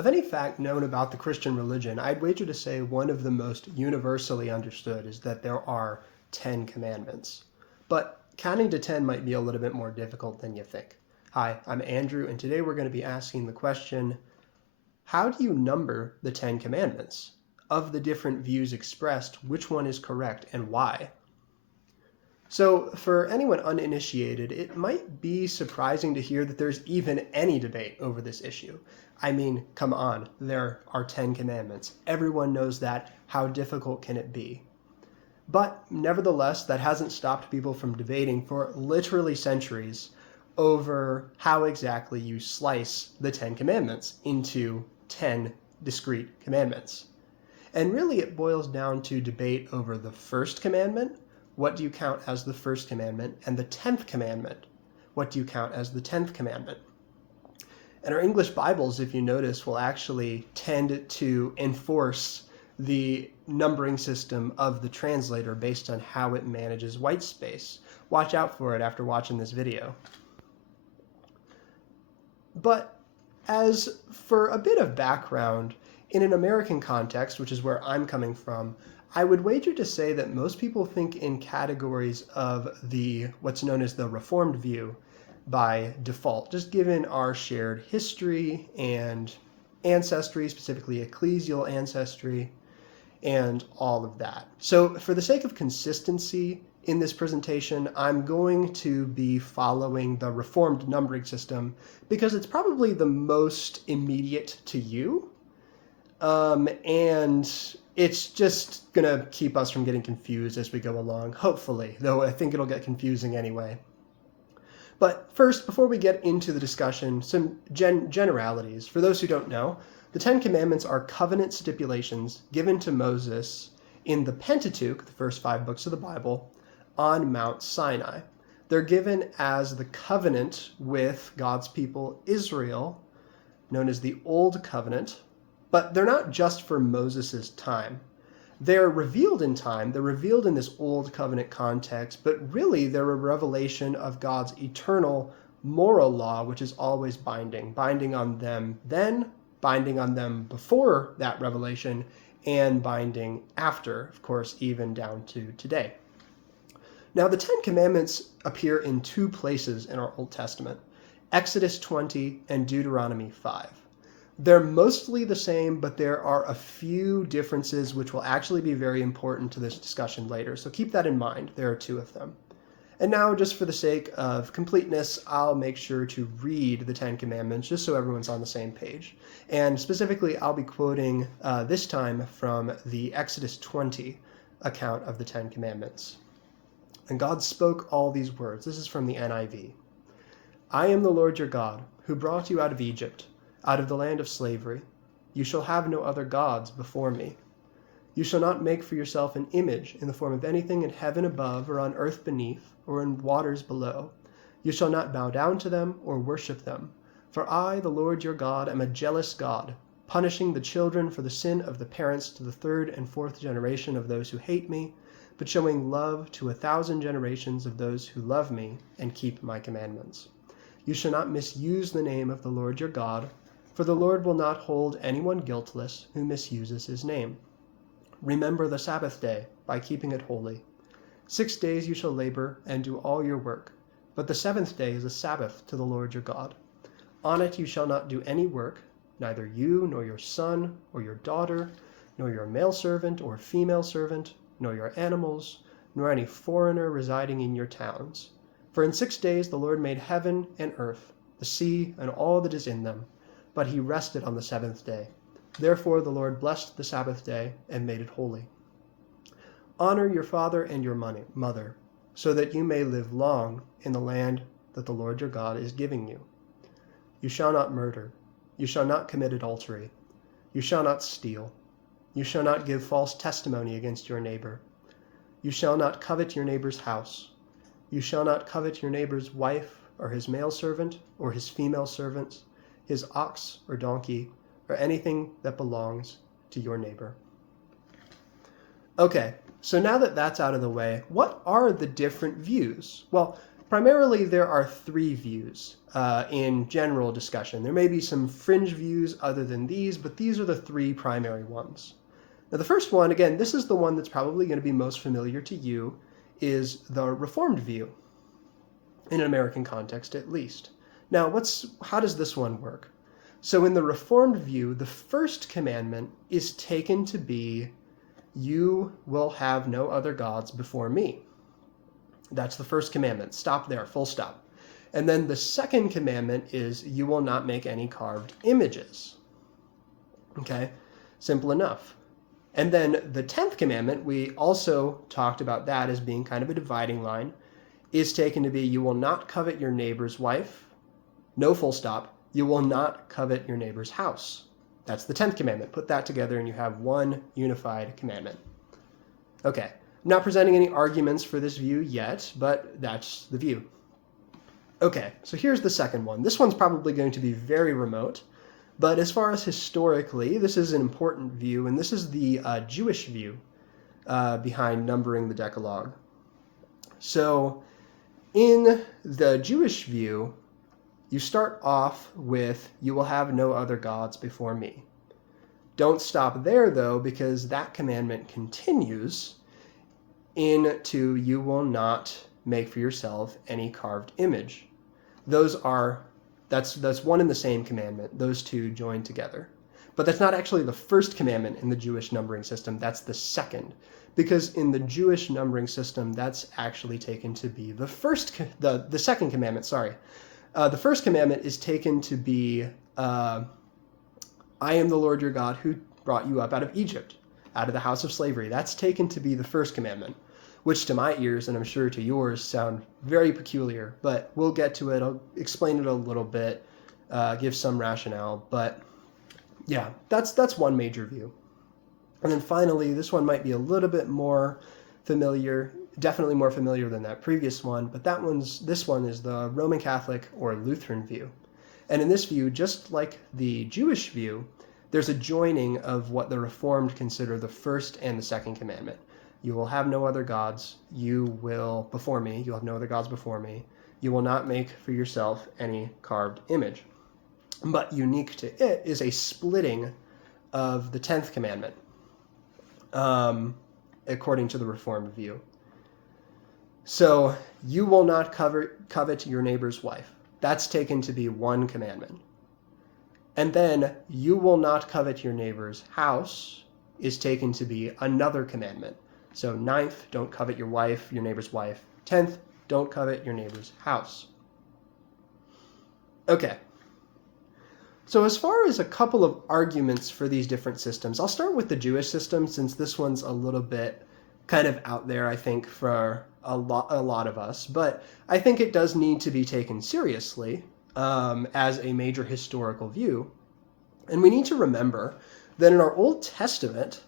of any fact known about the Christian religion, I'd wager to say one of the most universally understood is that there are 10 commandments. But counting to 10 might be a little bit more difficult than you think. Hi, I'm Andrew, and today we're going to be asking the question, how do you number the 10 commandments? Of the different views expressed, which one is correct and why? So for anyone uninitiated, it might be surprising to hear that there's even any debate over this issue. I mean, come on, there are 10 commandments. Everyone knows that. How difficult can it be? But nevertheless, that hasn't stopped people from debating for literally centuries over how exactly you slice the 10 commandments into 10 discrete commandments. And really it boils down to debate over the first commandment. What do you count as the first commandment? And the 10th commandment. What do you count as the 10th commandment? And our English Bibles, if you notice, will actually tend to enforce the numbering system of the translator based on how it manages white space. Watch out for it after watching this video. But as for a bit of background, in an American context, which is where I'm coming from, I would wager to say that most people think in categories of what's known as the Reformed view by default, just given our shared history and ancestry, specifically ecclesial ancestry, and all of that. So for the sake of consistency in this presentation, I'm going to be following the Reformed numbering system because it's probably the most immediate to you. And it's just going to keep us from getting confused as we go along, hopefully, though I think it'll get confusing anyway. But first, before we get into the discussion, some generalities. For those who don't know, the 10 Commandments are covenant stipulations given to Moses in the Pentateuch, the first 5 books of the Bible, on Mount Sinai. They're given as the covenant with God's people Israel, known as the Old Covenant, but they're not just for Moses' time. They're revealed in time, they're revealed in this Old Covenant context, but really they're a revelation of God's eternal moral law, which is always binding on them then, binding on them before that revelation, and binding after, of course, even down to today. Now, the 10 Commandments appear in 2 places in our Old Testament, Exodus 20 and Deuteronomy 5. They're mostly the same, but there are a few differences which will actually be very important to this discussion later. So keep that in mind. There are 2 of them. And now, just for the sake of completeness, I'll make sure to read the 10 Commandments just so everyone's on the same page. And specifically, I'll be quoting this time from the Exodus 20 account of the 10 Commandments. And God spoke all these words. This is from the NIV. I am the Lord your God, who brought you out of Egypt, out of the land of slavery. You shall have no other gods before me. You shall not make for yourself an image in the form of anything in heaven above, or on earth beneath, or in waters below. You shall not bow down to them or worship them. For I, the Lord your God, am a jealous God, punishing the children for the sin of the parents to the 3rd and 4th generation of those who hate me, but showing love to 1,000 generations of those who love me and keep my commandments. You shall not misuse the name of the Lord your God, for the Lord will not hold anyone guiltless who misuses his name. Remember the Sabbath day by keeping it holy. 6 days you shall labor and do all your work, but the 7th day is a Sabbath to the Lord your God. On it you shall not do any work, neither you nor your son or your daughter, nor your male servant or female servant, nor your animals, nor any foreigner residing in your towns. For in 6 days the Lord made heaven and earth, the sea, and all that is in them, but he rested on the 7th day. Therefore the Lord blessed the Sabbath day and made it holy. Honor your father and your mother, so that you may live long in the land that the Lord your God is giving you. You shall not murder. You shall not commit adultery. You shall not steal. You shall not give false testimony against your neighbor. You shall not covet your neighbor's house. You shall not covet your neighbor's wife, or his male servant, or his female servant, his ox or donkey, or anything that belongs to your neighbor. Okay, so now that that's out of the way, what are the different views? Well, primarily there are three views in general discussion. There may be some fringe views other than these, but these are the three primary ones. Now the first one, again, this is the one that's probably going to be most familiar to you, is the Reformed view, in an American context at least. Now how does this one work? So in the Reformed view, the first commandment is taken to be, you will have no other gods before me. That's the first commandment. Stop there, full stop. And then the second commandment is, you will not make any carved images. Okay, simple enough. And then the 10th commandment, we also talked about that as being kind of a dividing line, is taken to be, you will not covet your neighbor's wife. No full stop. You will not covet your neighbor's house. That's the 10th commandment. Put that together and you have one unified commandment. Okay, I'm not presenting any arguments for this view yet, but that's the view. Okay, so here's the second one. This one's probably going to be very remote, but as far as historically, this is an important view, and this is the Jewish view behind numbering the Decalogue. So in the Jewish view, you start off with, you will have no other gods before me. Don't stop there, though, because that commandment continues into, you will not make for yourself any carved image. That's one and the same commandment. Those two join together. But that's not actually the first commandment in the Jewish numbering system. That's the second. Because in the Jewish numbering system, that's actually taken to be the second commandment, sorry. The first commandment is taken to be, I am the Lord your God who brought you up out of Egypt, out of the house of slavery. That's taken to be the first commandment, which to my ears, and I'm sure to yours, sound very peculiar, but we'll get to it. I'll explain it a little bit, give some rationale, but yeah, that's one major view. And then finally, this one might be a little bit more familiar, definitely more familiar than that previous one, but this one is the Roman Catholic or Lutheran view. And in this view, just like the Jewish view, there's a joining of what the Reformed consider the first and the second commandment. You will have no other gods. Before me, you'll have no other gods before me. You will not make for yourself any carved image. But unique to it is a splitting of the 10th commandment, according to the Reformed view. So, you will not covet your neighbor's wife. That's taken to be one commandment. And then, you will not covet your neighbor's house is taken to be another commandment. So 9th, don't covet your neighbor's wife. 10th, don't covet your neighbor's house. Okay. So as far as a couple of arguments for these different systems, I'll start with the Jewish system, since this one's a little bit kind of out there, I think, for a lot of us. But I think it does need to be taken seriously as a major historical view. And we need to remember that in our Old Testament,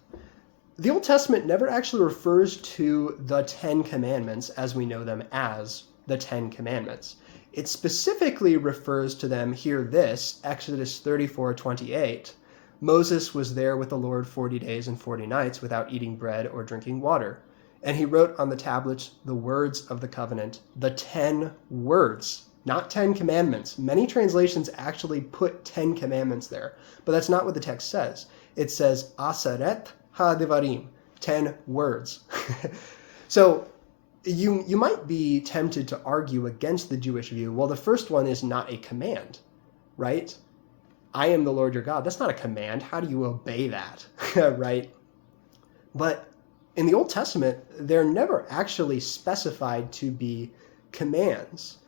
the Old Testament never actually refers to the 10 Commandments as we know them as the 10 Commandments. It specifically refers to them, hear this, Exodus 34:28. Moses was there with the Lord 40 days and 40 nights without eating bread or drinking water. And he wrote on the tablets the words of the covenant, the 10 words, not 10 commandments. Many translations actually put 10 commandments there, but that's not what the text says. It says, Aseret ha-devarim, 10 words. So you might be tempted to argue against the Jewish view. Well, the first one is not a command, right? I am the Lord your God. That's not a command. How do you obey that, right? But in the Old Testament, they're never actually specified to be commands.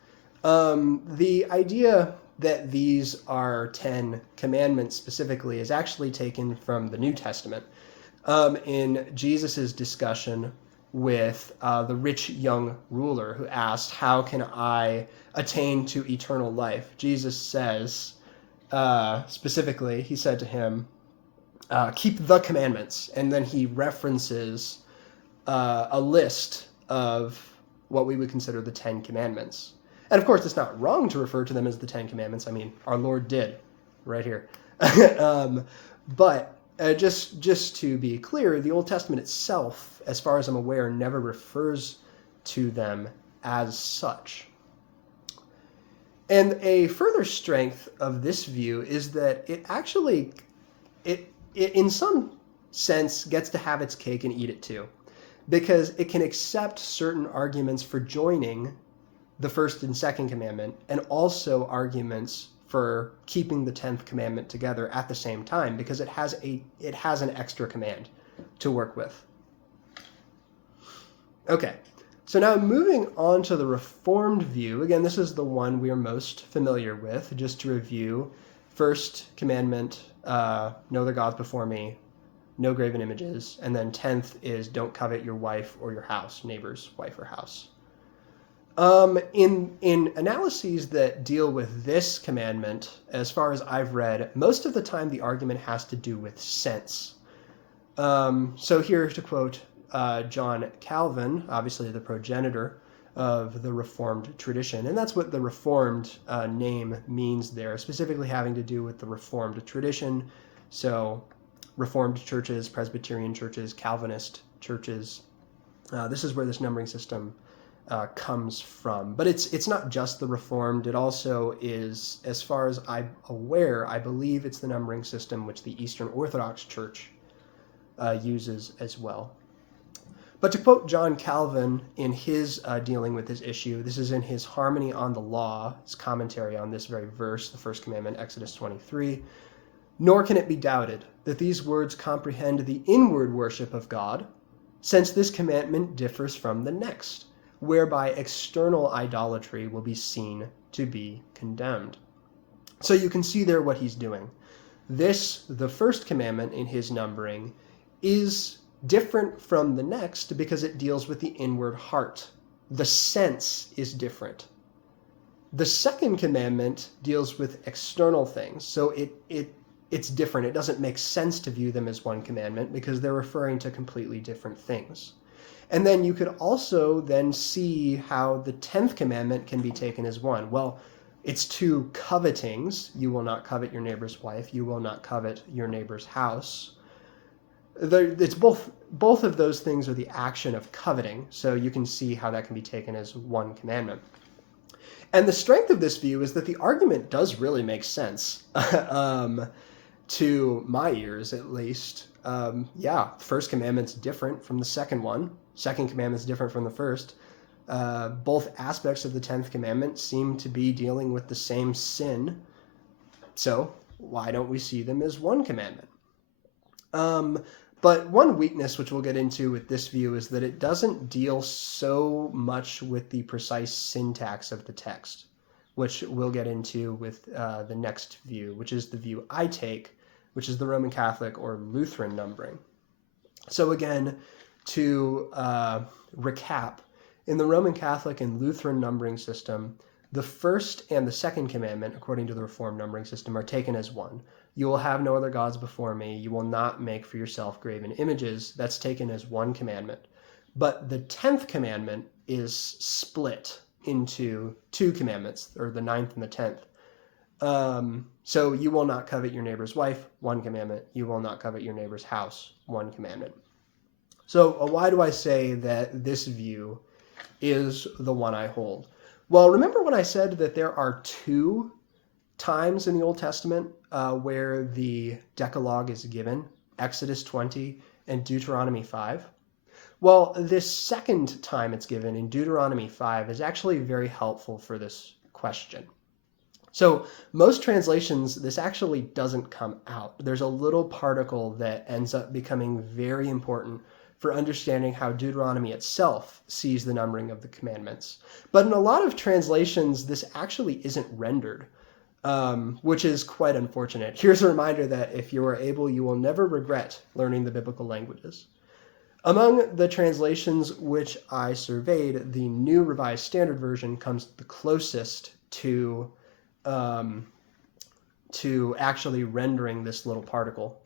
The idea that these are 10 commandments specifically is actually taken from the New Testament. In Jesus's discussion with the rich young ruler who asked, how can I attain to eternal life? Jesus says, specifically, he said to him, keep the commandments. And then he references a list of what we would consider the 10 commandments. And of course, it's not wrong to refer to them as the 10 commandments. I mean, our Lord did right here. But just to be clear, the Old Testament itself, as far as I'm aware, never refers to them as such. And a further strength of this view is that it actually, it in some sense gets to have its cake and eat it too, because it can accept certain arguments for joining the first and second commandment, and also arguments for keeping the 10th commandment together at the same time, because it has an extra command to work with. Okay, so now moving on to the Reformed view. Again, this is the one we are most familiar with. Just to review, first commandment, no other gods before me, no graven images, and then 10th is don't covet your wife or your house, neighbor's wife or house. In analyses that deal with this commandment, as far as I've read, most of the time the argument has to do with sense. So here to quote John Calvin, obviously the progenitor of the Reformed tradition, and that's what the Reformed name means there, specifically having to do with the Reformed tradition. So Reformed churches, Presbyterian churches, Calvinist churches. This is where this numbering system comes from. But it's not just the Reformed. It also is, as far as I'm aware, I believe it's the numbering system which the Eastern Orthodox Church uses as well. But to quote John Calvin in his dealing with this issue, this is in his Harmony on the Law, his commentary on this very verse, the first commandment, Exodus 23, "Nor can it be doubted that these words comprehend the inward worship of God, since this commandment differs from the next, whereby external idolatry will be seen to be condemned." So you can see there what he's doing. This, the first commandment in his numbering, is different from the next because it deals with the inward heart. The sense is different. The second commandment deals with external things, so it's different. It doesn't make sense to view them as one commandment because they're referring to completely different things. And then you could also then see how the 10th commandment can be taken as one. Well, it's two covetings. You will not covet your neighbor's wife. You will not covet your neighbor's house. It's both of those things are the action of coveting. So you can see how that can be taken as one commandment. And the strength of this view is that the argument does really make sense. To my ears, at least. First commandment's different from the second one. Second commandment's different from the first. Both aspects of the 10th commandment seem to be dealing with the same sin. So why don't we see them as one commandment? But one weakness, which we'll get into with this view, is that it doesn't deal so much with the precise syntax of the text, which we'll get into with the next view, which is the view I take, which is the Roman Catholic or Lutheran numbering. So again, to recap, in the Roman Catholic and Lutheran numbering system, the first and the second commandment, according to the Reformed numbering system, are taken as one. You will have no other gods before me. You will not make for yourself graven images. That's taken as one commandment. But the 10th commandment is split into two commandments, or the 9th and the 10th. So you will not covet your neighbor's wife, one commandment. You will not covet your neighbor's house, one commandment. So why do I say that this view is the one I hold? Well, remember when I said that there are two times in the Old Testament where the Decalogue is given, Exodus 20 and Deuteronomy 5? Well, this second time it's given in Deuteronomy 5 is actually very helpful for this question. So most translations, this actually doesn't come out. There's a little particle that ends up becoming very important for understanding how Deuteronomy itself sees the numbering of the commandments. But in a lot of translations, this actually isn't rendered, which is quite unfortunate. Here's a reminder that if you are able, you will never regret learning the biblical languages. Among the translations which I surveyed, the New Revised Standard Version comes the closest to actually rendering this little particle.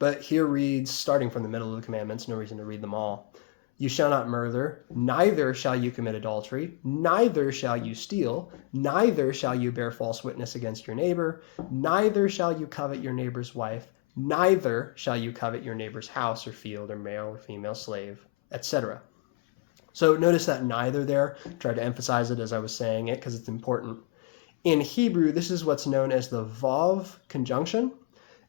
But here reads, starting from the middle of the commandments, no reason to read them all. You shall not murder, neither shall you commit adultery, neither shall you steal, neither shall you bear false witness against your neighbor, neither shall you covet your neighbor's wife, neither shall you covet your neighbor's house or field or male or female slave, etc. So notice that neither there. Tried to emphasize it as I was saying it because it's important. In Hebrew, this is what's known as the vav conjunction,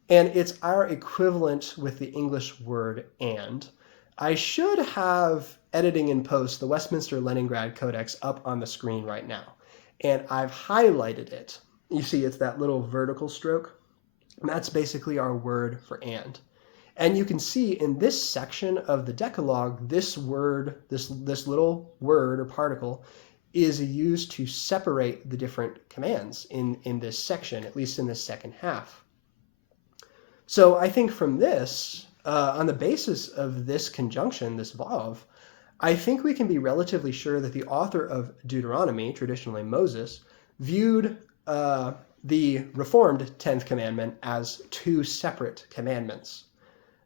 and it's our equivalent with the English word and. I should have editing in post the Westminster Leningrad Codex up on the screen right now, and I've highlighted it. You see it's that little vertical stroke. And that's basically our word for and. And you can see in this section of the Decalogue, this word, this little word or particle is used to separate the different commands in this section, at least in this second half. So I think from this, on the basis of this conjunction, this vav, I think we can be relatively sure that the author of Deuteronomy, traditionally Moses, viewed the reformed 10th commandment as two separate commandments.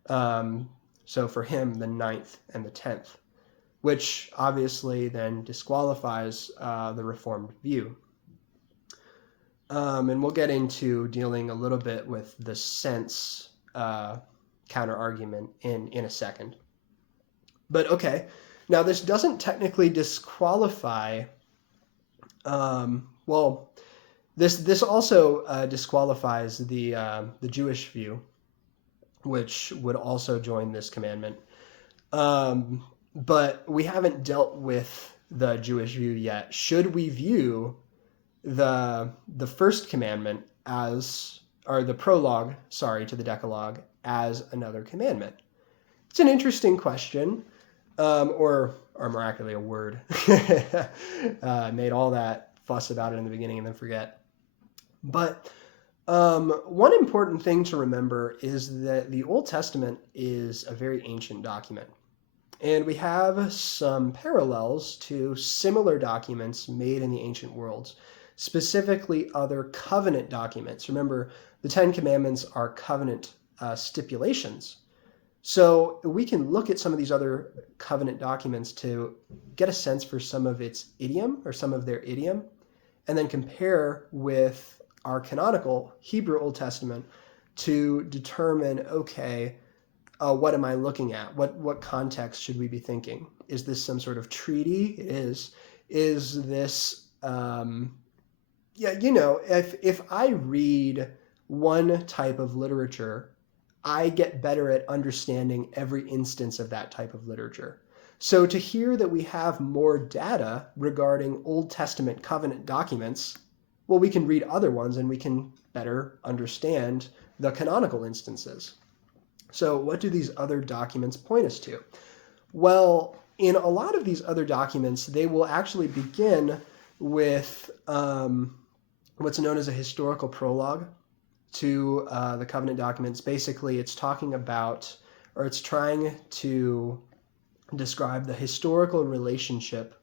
So for him, the 9th and the 10th, which obviously then disqualifies the reformed view. And we'll get into dealing a little bit with the sense counter-argument in a second. But okay, now this doesn't technically disqualify, well, this also disqualifies the Jewish view, which would also join this commandment. But we haven't dealt with the Jewish view yet. Should we view the first commandment as, or the prologue, sorry, to the Decalogue as another commandment? It's an interesting question, or more accurately, a word. Made all that fuss about it in the beginning and then forget. But one important thing to remember is that the Old Testament is a very ancient document. And we have some parallels to similar documents made in the ancient worlds, specifically other covenant documents. Remember, the Ten Commandments are covenant stipulations. So we can look at some of these other covenant documents to get a sense for some of its idiom or some of their idiom, and then compare with our canonical Hebrew Old Testament to determine, okay, what am I looking at? What context should we be thinking? Is this some sort of treaty? Is this, if I read one type of literature, I get better at understanding every instance of that type of literature. So to hear that we have more data regarding Old Testament covenant documents, well, we can read other ones and we can better understand the canonical instances. So what do these other documents point us to? Well, in a lot of these other documents, they will actually begin with what's known as a historical prologue to the covenant documents. Basically, it's talking about, or it's trying to describe the historical relationship,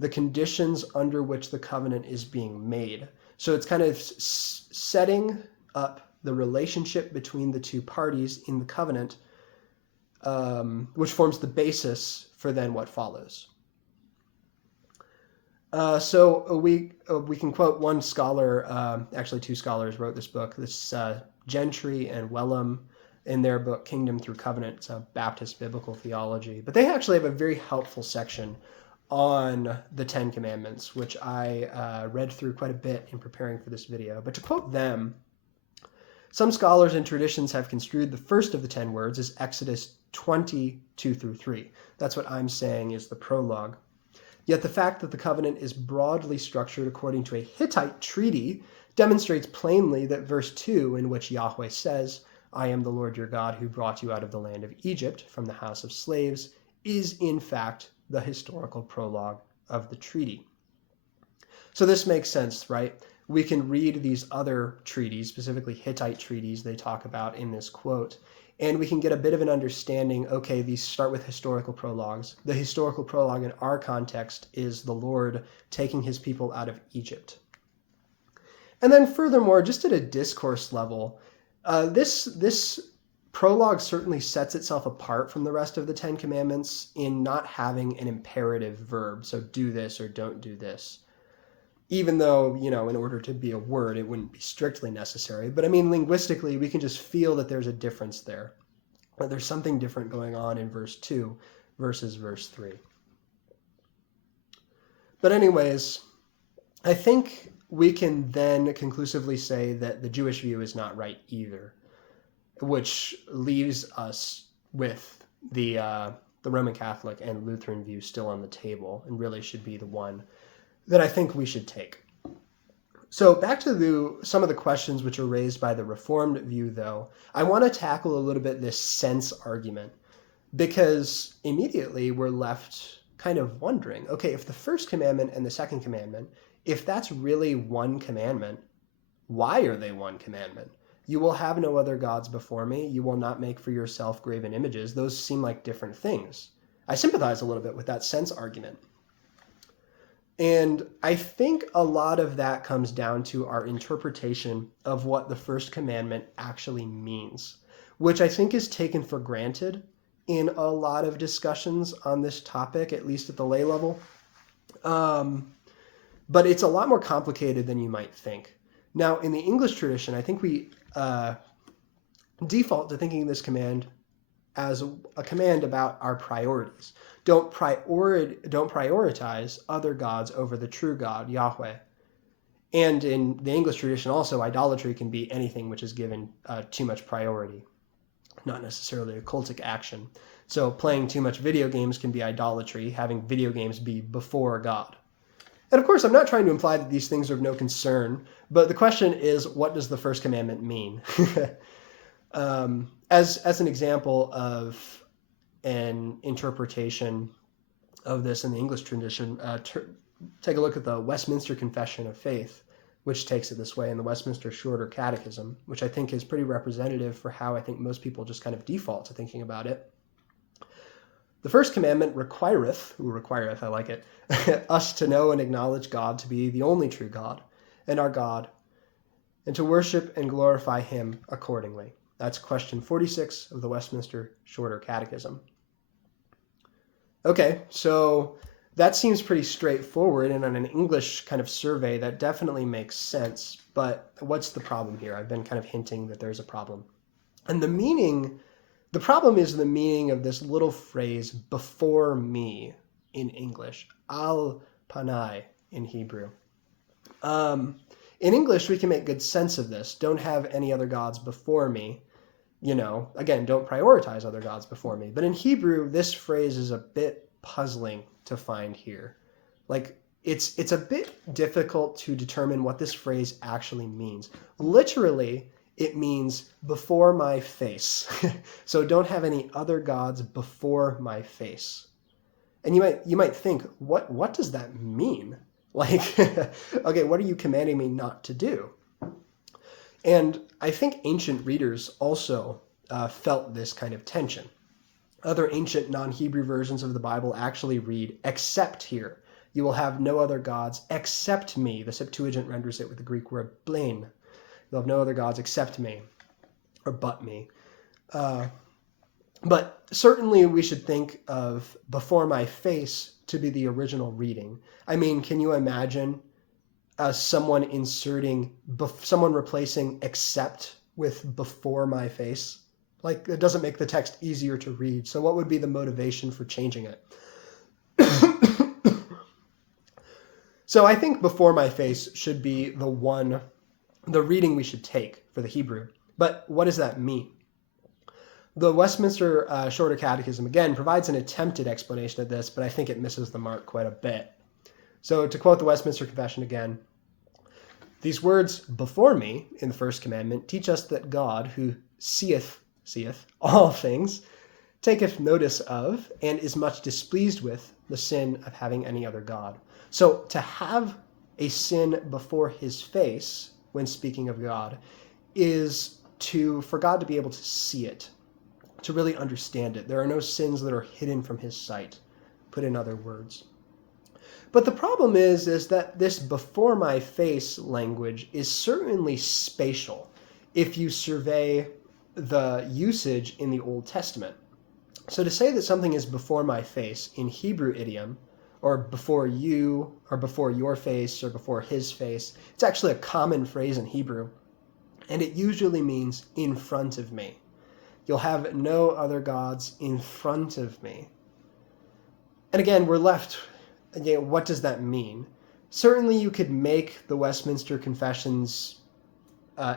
the conditions under which the covenant is being made. So it's kind of setting up the relationship between the two parties in the covenant, which forms the basis for then what follows. So we can quote one scholar, actually two scholars wrote this book, this Gentry and Wellham, in their book Kingdom Through Covenant. It's a Baptist biblical theology. But they actually have a very helpful section on the Ten Commandments, which I read through quite a bit in preparing for this video. But to quote them, some scholars and traditions have construed the first of the 10 words as Exodus 20:2-3. That's what I'm saying is the prologue. Yet the fact that the covenant is broadly structured according to a Hittite treaty demonstrates plainly that verse 2, in which Yahweh says, "I am the Lord your God who brought you out of the land of Egypt from the house of slaves," is in fact the historical prologue of the treaty. So this makes sense, right? We can read these other treaties, specifically Hittite treaties they talk about in this quote, and we can get a bit of an understanding, okay, these start with historical prologues. The historical prologue in our context is the Lord taking his people out of Egypt. And then furthermore, just at a discourse level, this prologue certainly sets itself apart from the rest of the Ten Commandments in not having an imperative verb, so do this or don't do this. Even though, in order to be a word, it wouldn't be strictly necessary. But I mean, linguistically, we can just feel that there's a difference there. That there's something different going on in verse 2 versus verse 3. But anyways, I think we can then conclusively say that the Jewish view is not right either, which leaves us with the Roman Catholic and Lutheran view still on the table, and really should be the one that I think we should take. So back to some of the questions which are raised by the Reformed view, though, I want to tackle a little bit this sense argument, because immediately we're left kind of wondering, okay, if the first commandment and the second commandment, if that's really one commandment, why are they one commandment? You will have no other gods before me. You will not make for yourself graven images. Those seem like different things. I sympathize a little bit with that sense argument. And I think a lot of that comes down to our interpretation of what the first commandment actually means, which I think is taken for granted in a lot of discussions on this topic, at least at the lay level. But it's a lot more complicated than you might think. Now, in the English tradition, I think we default to thinking this command as a command about our priorities. Don't prioritize other gods over the true God, Yahweh. And in the English tradition also, idolatry can be anything which is given too much priority, not necessarily a cultic action. So playing too much video games can be idolatry, having video games be before God. And of course, I'm not trying to imply that these things are of no concern, but the question is, what does the first commandment mean? As an example of an interpretation of this in the English tradition, take a look at the Westminster Confession of Faith, which takes it this way, in the Westminster Shorter Catechism, which I think is pretty representative for how I think most people just kind of default to thinking about it. The first commandment requireth, I like it, us to know and acknowledge God to be the only true God and our God, and to worship and glorify him accordingly. That's question 46 of the Westminster Shorter Catechism. Okay, so that seems pretty straightforward, and on an English kind of survey, that definitely makes sense. But what's the problem here? I've been kind of hinting that there's a problem. And the problem is the meaning of this little phrase, before me, in English, al panai in Hebrew. In English, we can make good sense of this. Don't have any other gods before me. Again, don't prioritize other gods before me. But in Hebrew, this phrase is a bit puzzling to find here. Like, it's a bit difficult to determine what this phrase actually means. Literally, it means before my face. So don't have any other gods before my face. And you might think, what does that mean? Like, okay, what are you commanding me not to do? And I think ancient readers also felt this kind of tension. Other ancient non-Hebrew versions of the Bible actually read, except here. You will have no other gods except me. The Septuagint renders it with the Greek word blein. You'll have no other gods except me, or but me. But certainly we should think of before my face to be the original reading. I mean, can you imagine someone replacing except with before my face? Like, it doesn't make the text easier to read. So what would be the motivation for changing it? So I think before my face should be the reading we should take for the Hebrew. But what does that mean? The Westminster Shorter Catechism, again, provides an attempted explanation of this, but I think it misses the mark quite a bit. So to quote the Westminster Confession again, these words, before me, in the first commandment, teach us that God, who seeth all things, taketh notice of, and is much displeased with, the sin of having any other God. So to have a sin before his face, when speaking of God, is for God to be able to see it, to really understand it. There are no sins that are hidden from his sight, put in other words. But the problem is that this before my face language is certainly spatial if you survey the usage in the Old Testament. So to say that something is before my face in Hebrew idiom, or before you, or before your face, or before his face, it's actually a common phrase in Hebrew, and it usually means in front of me. You'll have no other gods in front of me. And again, we're left again, what does that mean? Certainly you could make the Westminster Confession's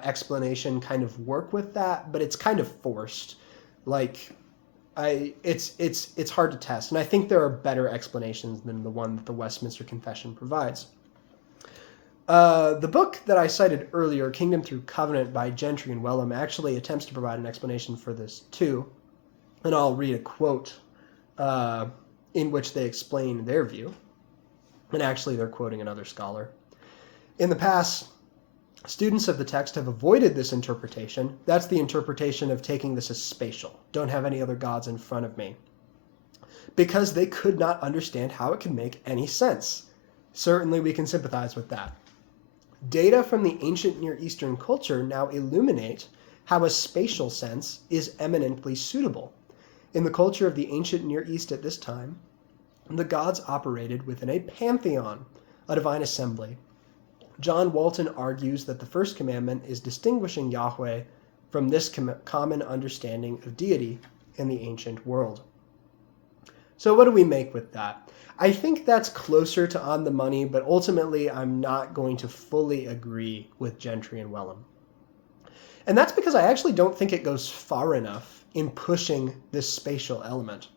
explanation kind of work with that, but it's kind of forced. Like, it's hard to test, and I think there are better explanations than the one that the Westminster Confession provides. The book that I cited earlier, Kingdom Through Covenant by Gentry and Wellham, actually attempts to provide an explanation for this too, and I'll read a quote in which they explain their view, and actually they're quoting another scholar. In the past, students of the text have avoided this interpretation. That's the interpretation of taking this as spatial. Don't have any other gods in front of me. Because they could not understand how it can make any sense. Certainly we can sympathize with that. Data from the ancient Near Eastern culture now illuminate how a spatial sense is eminently suitable. In the culture of the ancient Near East at this time, the gods operated within a pantheon, a divine assembly. John Walton argues that the first commandment is distinguishing Yahweh from this common understanding of deity in the ancient world. So what do we make with that? I think that's closer to on the money, but ultimately I'm not going to fully agree with Gentry and Wellham. And that's because I actually don't think it goes far enough in pushing this spatial element,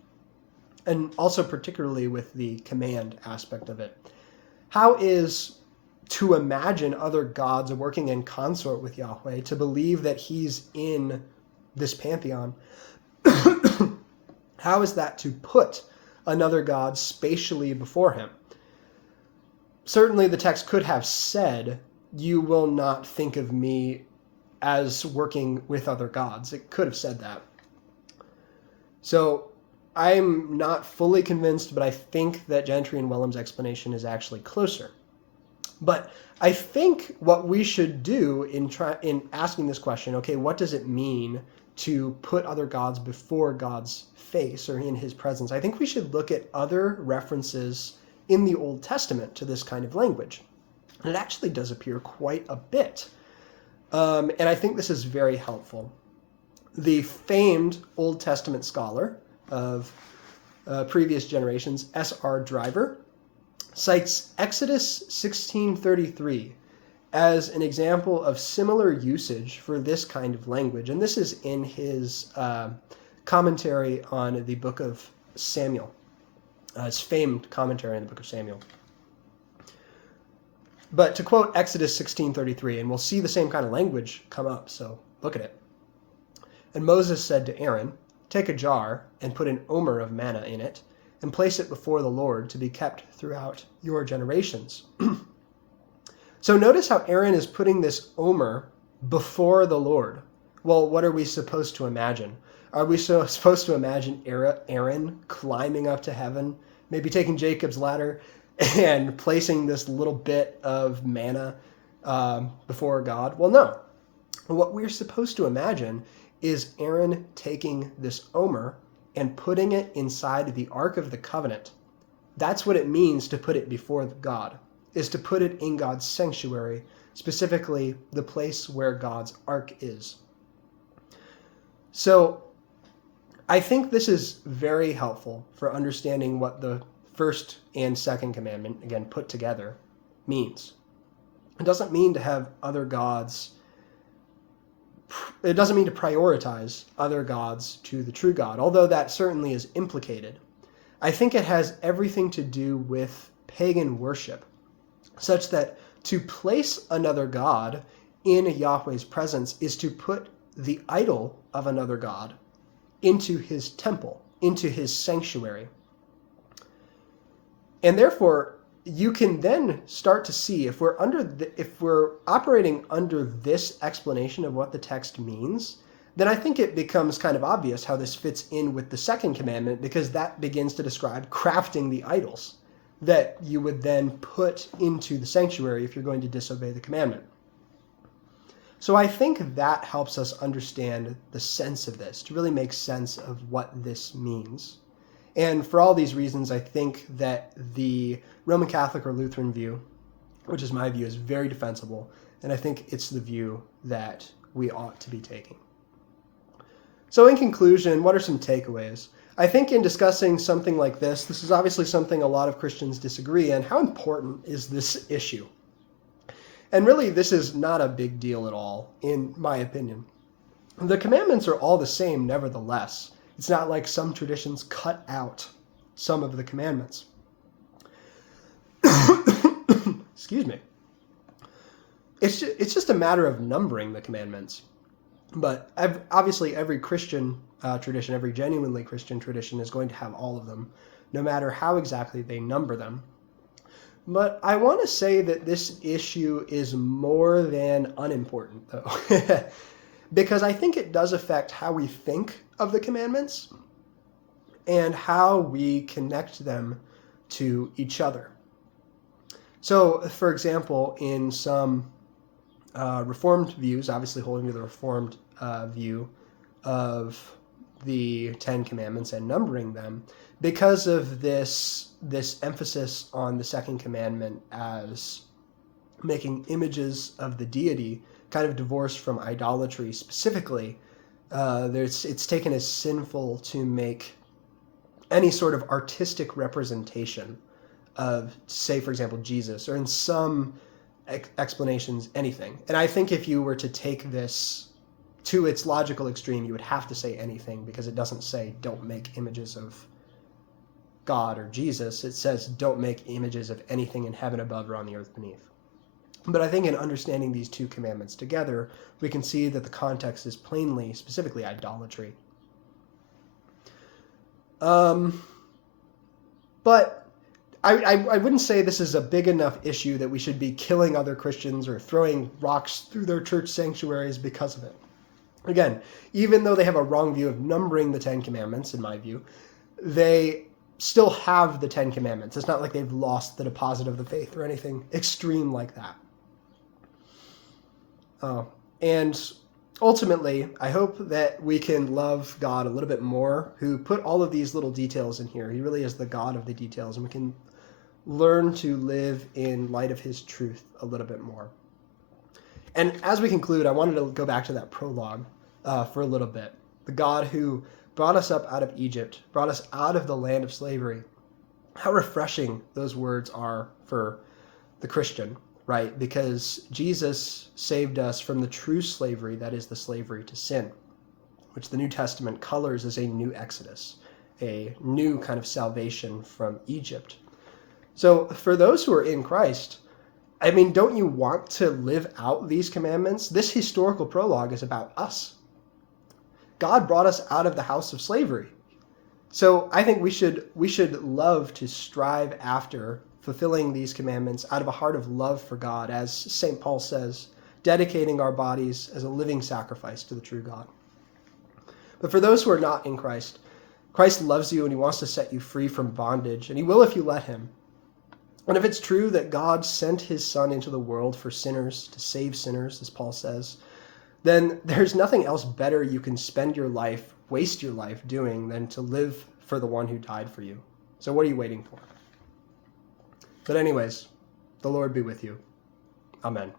and also particularly with the command aspect of it. How is to imagine other gods working in consort with Yahweh, to believe that he's in this pantheon, how is that to put another god spatially before him? Certainly the text could have said, you will not think of me as working with other gods. It could have said that. So I'm not fully convinced, but I think that Gentry and Wellham's explanation is actually closer. But I think what we should do in asking this question, okay, what does it mean to put other gods before God's face or in his presence? I think we should look at other references in the Old Testament to this kind of language. And it actually does appear quite a bit. And I think this is very helpful. The famed Old Testament scholar of previous generations, S.R. Driver, cites Exodus 16:33 as an example of similar usage for this kind of language. And this is in his commentary on the book of Samuel, his famed commentary on the book of Samuel. But to quote Exodus 16:33, and we'll see the same kind of language come up, so look at it. And Moses said to Aaron, "Take a jar and put an omer of manna in it, and place it before the Lord to be kept throughout your generations." So notice how Aaron is putting this omer before the Lord. Well, what are we supposed to imagine? Are we supposed to imagine Aaron climbing up to heaven, maybe taking Jacob's ladder and placing this little bit of manna before God? Well, no. What we're supposed to imagine is Aaron taking this omer and putting it inside the Ark of the Covenant. That's what it means to put it before God, is to put it in God's sanctuary, specifically the place where God's Ark is. So I think this is very helpful for understanding what the first and second commandment, again put together, means. It doesn't mean to have other gods. It doesn't mean to prioritize other gods to the true God, although that certainly is implicated. I think it has everything to do with pagan worship, such that to place another god in Yahweh's presence is to put the idol of another god into his temple, into his sanctuary. And therefore, you can then start to see if we're operating under this explanation of what the text means, then I think it becomes kind of obvious how this fits in with the second commandment, because that begins to describe crafting the idols that you would then put into the sanctuary if you're going to disobey the commandment. So I think that helps us understand the sense of this, to really make sense of what this means. And for all these reasons, I think that the Roman Catholic or Lutheran view, which is my view, is very defensible, and I think it's the view that we ought to be taking. So in conclusion, what are some takeaways? I think in discussing something like this is obviously something a lot of Christians disagree on. How important is this issue? And really, this is not a big deal at all, in my opinion. The commandments are all the same, nevertheless. It's not like some traditions cut out some of the commandments. Excuse me. It's just a matter of numbering the commandments. But obviously, every Christian tradition, every genuinely Christian tradition is going to have all of them, no matter how exactly they number them. But I want to say that this issue is more than unimportant, though, because I think it does affect how we think of the commandments and how we connect them to each other. So, for example, in some Reformed views, obviously holding to the Reformed view of the Ten Commandments and numbering them, because of this emphasis on the second commandment as making images of the deity, kind of divorced from idolatry specifically, it's taken as sinful to make any sort of artistic representation of, say, for example, Jesus, or in some explanations, anything. And I think if you were to take this to its logical extreme, you would have to say anything, because it doesn't say don't make images of God or Jesus. It says don't make images of anything in heaven above or on the earth beneath. But I think in understanding these two commandments together, we can see that the context is plainly, specifically, idolatry. But I wouldn't say this is a big enough issue that we should be killing other Christians or throwing rocks through their church sanctuaries because of it. Again, even though they have a wrong view of numbering the Ten Commandments, in my view, they still have the Ten Commandments. It's not like they've lost the deposit of the faith or anything extreme like that. And ultimately, I hope that we can love God a little bit more, who put all of these little details in here. He really is the God of the details, and we can learn to live in light of his truth a little bit more. And as we conclude, I wanted to go back to that prologue for a little bit. The God who brought us up out of Egypt, brought us out of the land of slavery. How refreshing those words are for the Christian, right? Because Jesus saved us from the true slavery, that is the slavery to sin, which the New Testament colors as a new exodus, a new kind of salvation from Egypt. So for those who are in Christ, I mean, don't you want to live out these commandments? This historical prologue is about us. God brought us out of the house of slavery. So I think we should love to strive after fulfilling these commandments out of a heart of love for God, as St. Paul says, dedicating our bodies as a living sacrifice to the true God. But for those who are not in Christ, Christ loves you and he wants to set you free from bondage, and he will if you let him. And if it's true that God sent his Son into the world for sinners, to save sinners, as Paul says, then there's nothing else better you can spend your life, waste your life doing, than to live for the one who died for you. So what are you waiting for? But anyways, the Lord be with you. Amen.